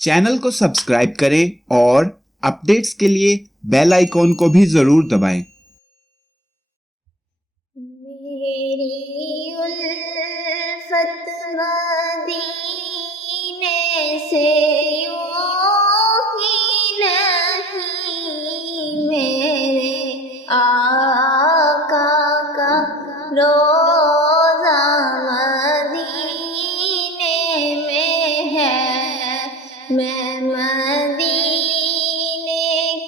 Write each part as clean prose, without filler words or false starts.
Channel کو subscribe کریں اور اپڈیٹس کے لیے بیل آئیکن کو بھی ضرور دبائیں۔ میری الفت مدینے سے یوں ہی نہیں، میرے آقا کا روضہ مدینے میں ہے۔ میں مدینے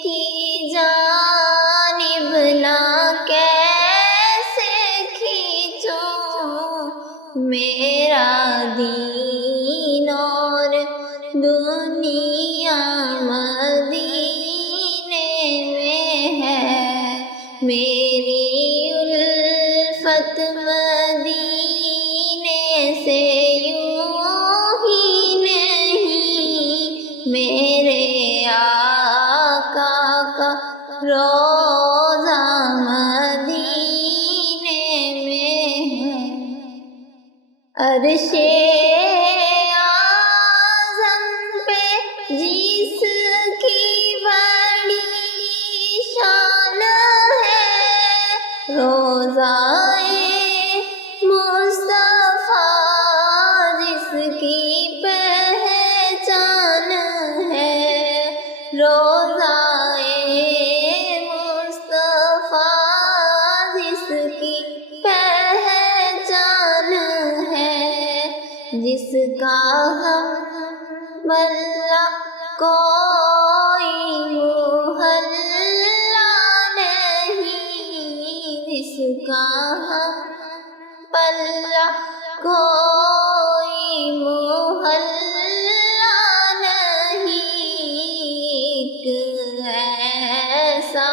کی جانب نہ کیسے کھینچوں، میرا دین اور دنیا مدینے میں ہے۔ میری الفت مدینے سے یوں ہی نہیں، میرے آقا کا روضہ مدینے میں ہے۔ عرش اعظم پہ جس کی بڑی شان ہے، روضہ مصطفیٰ جس کی پہچان ہے، روضہ مصطفیٰ جس کی پہچان ہے، جس کا ہم بلّہ کوئی محلہ نہیں، جس کا ہم بلّہ کوئی محلہ نہیں، ایک ایسا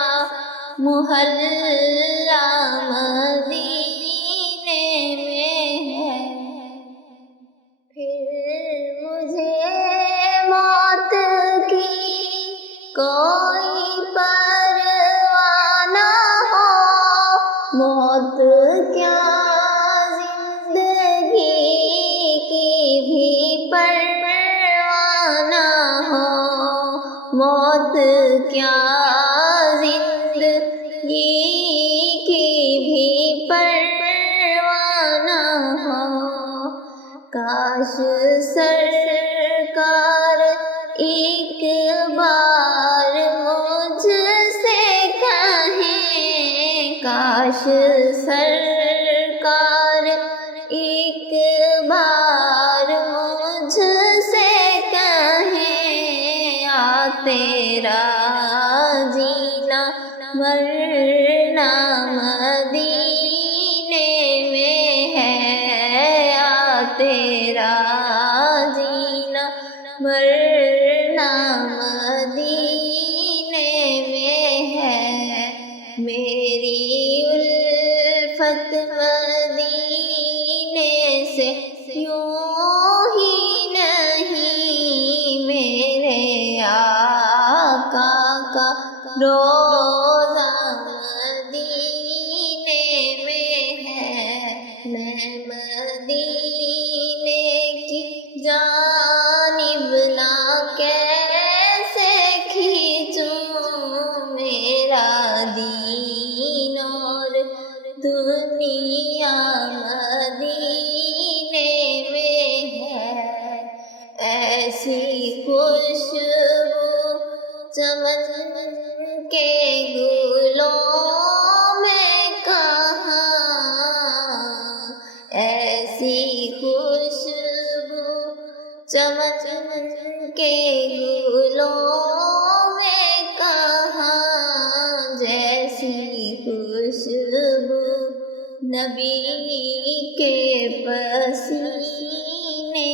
محلہ مدینے میں ہے۔ پھر مجھے موت کی کوئی پرواہ نہ ہو، موت کیا زندگی کی بھی پرواہ نہ ہو، موت کیا زندگی کی بھی پرواہ نہ ہو۔ کاش سرکار ایک بار مجھ سے کہیں، کاش سرکار ایک بار مجھ سے کہیں، آ تیرا جینا مرنا مدینے میں ہے، آ تیرا جینا مرنا مدینے میں ہے۔ میری الفت مدینے سے یوں ہی نہیں، میرے آقا کا روضہ مدینے میں ہے۔ میں مدینے کی جانب نہ کیسے کھینچوں، میرا دین اور دنیا مدینے میں ہے۔ ایسی خوشبو چمن کے گلوں میں کہاں، ایسی خوشبو چمن کے گلوں میں کہاں، جیسی خوشبو نبی کے پسینے